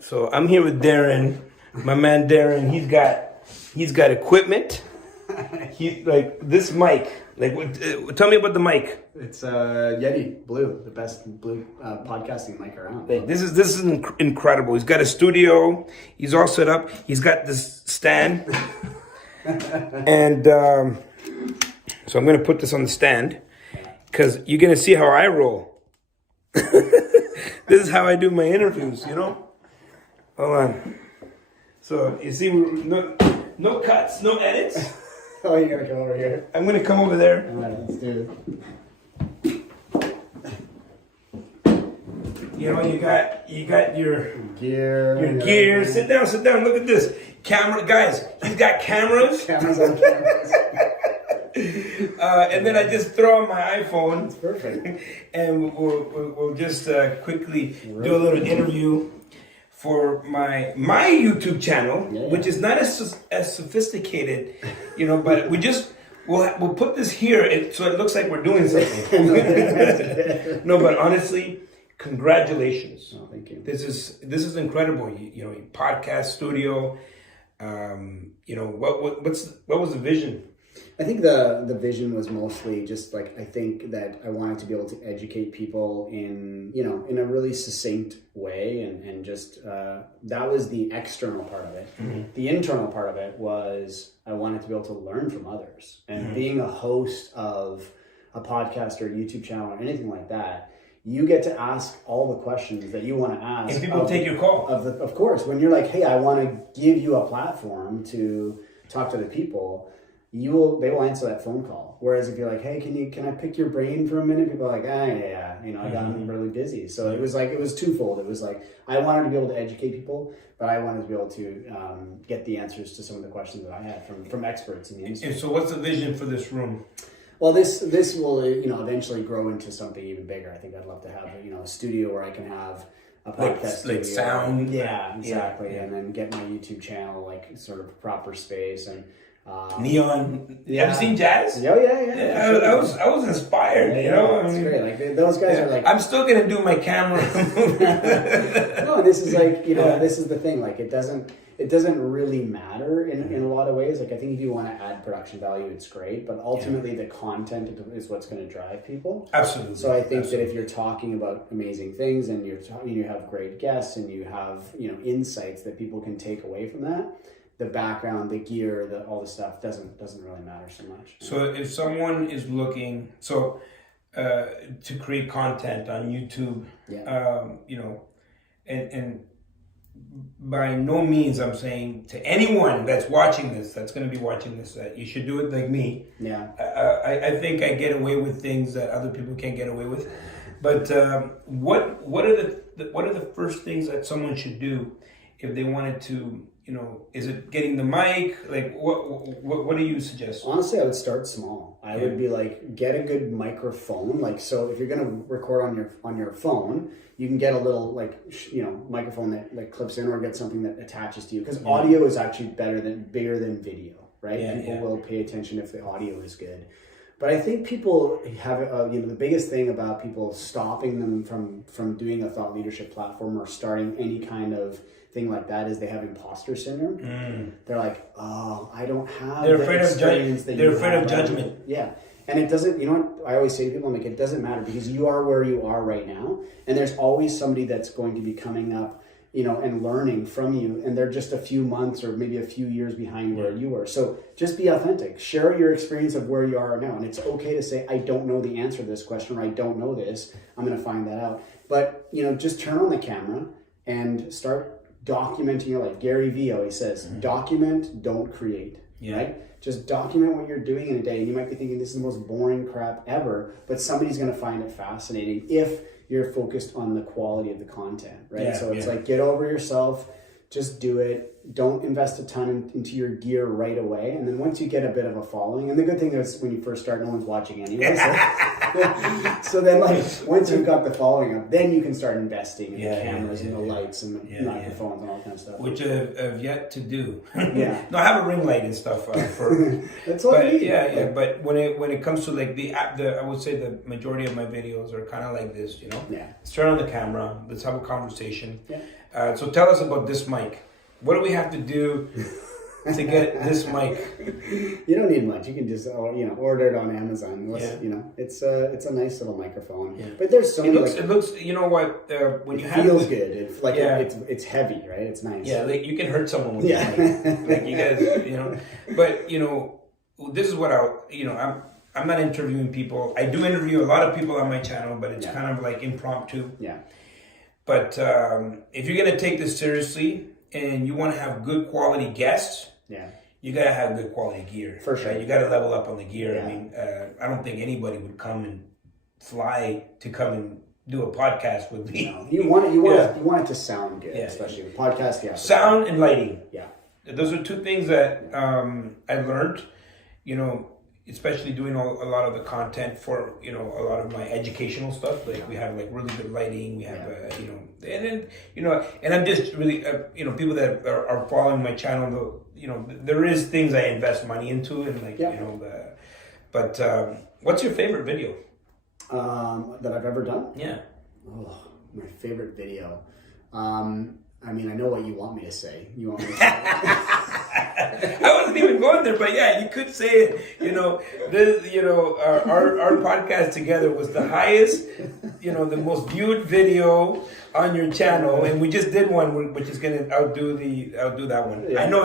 So I'm here with Darren, my man Darren. He's got equipment. He's like this mic. Like, tell me about the mic. It's Yeti Blue, the best blue podcasting mic around. Like this is incredible. He's got a studio. He's all set up. He's got this stand, and so I'm gonna put this on the stand because you're gonna see how I roll. This is how I do my interviews. Hold on. So you see, no cuts, no edits. Oh, you gotta come over here. I'm gonna come over there. All right, let's do it. You got your Gear. gear. Sit down. Look at this camera, guys. He's got cameras. Cameras on cameras. And then I just throw on my iPhone. It's perfect. And we'll just quickly do a little interview for my YouTube channel, which is not as sophisticated, but we'll put this here so it looks like we're doing something. No, but honestly, congratulations. Oh, thank you. This is incredible. Your podcast studio. What was the vision? I think the vision was mostly just like, I think that I wanted to be able to educate people in a really succinct way, and just that was the external part of it. Mm-hmm. The internal part of it was I wanted to be able to learn from others, and being a host of a podcast or a YouTube channel or anything like that, you get to ask all the questions that you want to ask. And people take your call. Of course, when you're like, hey, I want to give you a platform to talk to the people, they will answer that phone call. Whereas if you're like, hey, can I pick your brain for a minute? People are like, I got really busy. So it was twofold. It was like, I wanted to be able to educate people, but I wanted to be able to get the answers to some of the questions that I had from experts in the industry. And so what's the vision for this room? Well, this will eventually grow into something even bigger. I think I'd love to have a studio where I can have a podcast studio. Like sound. Yeah, exactly. Yeah. And then get my YouTube channel like sort of proper space and neon. Yeah. Have you seen Jazz? Oh yeah. I was inspired. It's great. Like those guys are like. I'm still gonna do my camera. No, this is like this is the thing. Like it doesn't really matter in a lot of ways. Like I think if you want to add production value, it's great, but ultimately the content is what's going to drive people. Absolutely. So I think that if you're talking about amazing things and you have great guests and you have insights that people can take away from that, the background, the gear, all the stuff doesn't really matter so much. So if someone is looking to create content on YouTube, and by no means I'm saying to anyone that's watching this, that's going to be watching this, that you should do it like me. Yeah. I think I get away with things that other people can't get away with. But what are the first things that someone should do if they wanted to? Is it getting the mic? Like, what do you suggest? Honestly, I would start small. I would be like, get a good microphone. Like, so if you're gonna record on your phone, you can get a little microphone that clips in, or get something that attaches to you. Because audio is actually bigger than video, right? People will pay attention if the audio is good. But I think people have, the biggest thing about people stopping them from doing a thought leadership platform or starting any kind of thing like that is they have imposter syndrome. They're like, oh, I don't have. They're afraid of judgment. Yeah. And it doesn't, what I always say to people, I'm like, it doesn't matter because you are where you are right now. And there's always somebody that's going to be coming up, and learning from you. And they're just a few months or maybe a few years behind where you were. So just be authentic. Share your experience of where you are now. And it's okay to say, I don't know the answer to this question, or I don't know this. I'm going to find that out. But, just turn on the camera and start documenting your life. Gary Vee always says, document, don't create. Yeah. Right? Just document what you're doing in a day. And you might be thinking this is the most boring crap ever, but somebody's going to find it fascinating if you're focused on the quality of the content, right? So it's like, get over yourself, just do it. Don't invest a ton into your gear right away. And then once you get a bit of a following, and the good thing is when you first start, no one's watching anyway. So then once you've got the following up, then you can start investing in the cameras and the lights and the microphones and all that kind of stuff. Which I've yet to do. Yeah. No, I have a ring light and stuff That's all you need. But when it comes to like the I would say the majority of my videos are kind of like this, Yeah. Let's turn on the camera. Let's have a conversation. Yeah. So tell us about this mic. What do we have to do to get this mic? You don't need much. You can just order it on Amazon. It's a nice little microphone. Yeah. But there's so many. It looks. You know what? When you have feels good. It's like it's heavy, right? It's nice. Yeah, like you can hurt someone with it. Like you guys, But this is what I'm not interviewing people. I do interview a lot of people on my channel, but it's kind of like impromptu. Yeah. But if you're gonna take this seriously and you want to have good quality guests, you gotta have good quality gear. For sure. Right? You gotta level up on the gear. Yeah. I mean, I don't think anybody would come and fly to come and do a podcast with me. No. You want it to sound good, especially with podcast. Yeah. Sound and lighting. Yeah. Those are two things that I learned. Especially doing a lot of the content for a lot of my educational stuff. Like we have like really good lighting. We have and I'm just really people that are following my channel. There is things I invest money into, and But what's your favorite video that I've ever done? Yeah. Oh, my favorite video. I mean, I know what you want me to say. You want me to say I wasn't even going there, but yeah, you could say it. Our podcast together was the highest, the most viewed video on your channel, and we just did one which is gonna outdo that one. Yeah. I know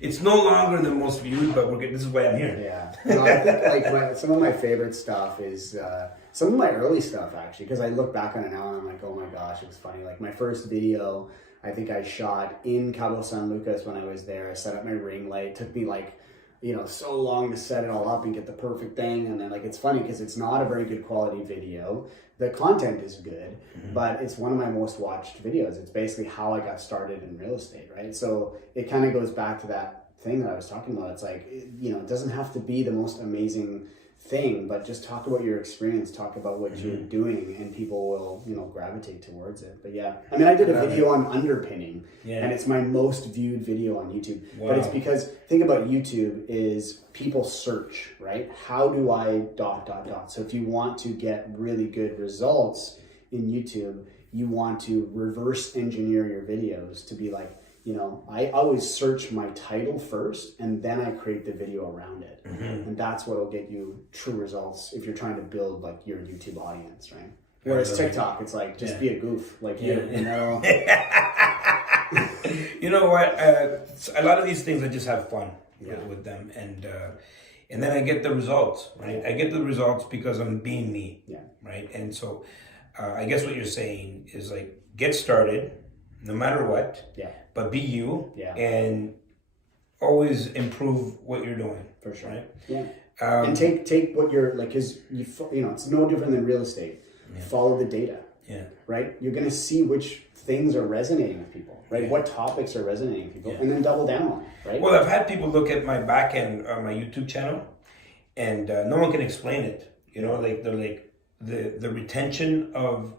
it's no longer the most viewed, but this is why I'm here. Yeah, I think some of my favorite stuff is some of my early stuff actually, because I look back on it now and I'm like, oh my gosh, it was funny. Like my first video, I think I shot in Cabo San Lucas when I was there. I set up my ring light. It took me so long to set it all up and get the perfect thing. And then it's funny because it's not a very good quality video. The content is good, but it's one of my most watched videos. It's basically how I got started in real estate, right? So it kind of goes back to that thing that I was talking about. It's like, it doesn't have to be the most amazing thing, but just talk about your experience, talk about what you're doing, and people will gravitate towards it. But yeah, I mean, I did a video on underpinning, and it's my most viewed video on YouTube. Wow. But it's because think about YouTube is people search, right? How do I ... So if you want to get really good results in YouTube, you want to reverse engineer your videos to be like, I always search my title first, and then I create the video around it. And that's what will get you true results if you're trying to build your YouTube audience, right? Whereas TikTok, it's like, just be a goof. You know what? A lot of these things, I just have fun with them. And then I get the results, right? I get the results because I'm being me, right? And so I guess what you're saying is get started, no matter what, but be you, and always improve what you're doing. For sure. Right? Yeah. And take what you're because it's no different than real estate. Follow the data. Yeah. Right. You're gonna see which things are resonating with people. Right. What topics are resonating with people, and then double down on it. Right. Well, I've had people look at my back end on my YouTube channel, and no one can explain it. They're like the retention of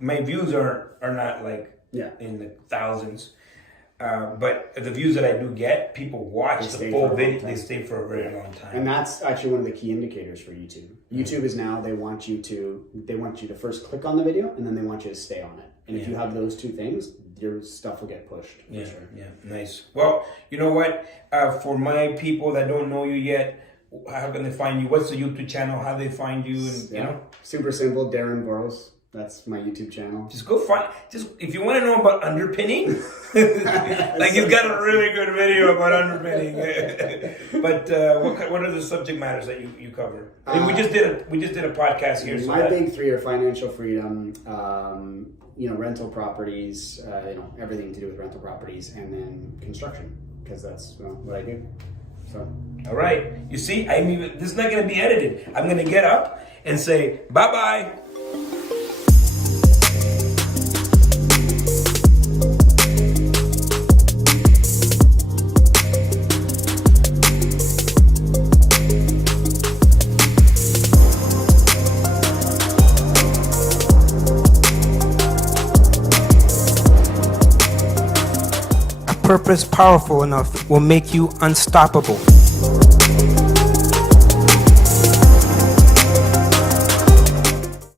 my views are not in the thousands. But the views that I do get, people watch the full video. They stay for a very long time, and that's actually one of the key indicators for YouTube. YouTube is now they want you to first click on the video, and then they want you to stay on it. And if you have those two things, your stuff will get pushed. For sure. Yeah, nice. Well, you know what? For my people that don't know you yet, how can they find you? What's the YouTube channel? How do they find you? And super simple. Darren Varos. That's my YouTube channel. Just go find. If you want to know about underpinning, you've got a really good video about underpinning. But what are the subject matters that you cover? I mean, we just did a podcast here. My big three are financial freedom, rental properties, everything to do with rental properties, and then construction, because that's what I do. So. All right. You see, this is not going to be edited. I'm going to get up and say bye-bye. Purpose powerful enough will make you unstoppable.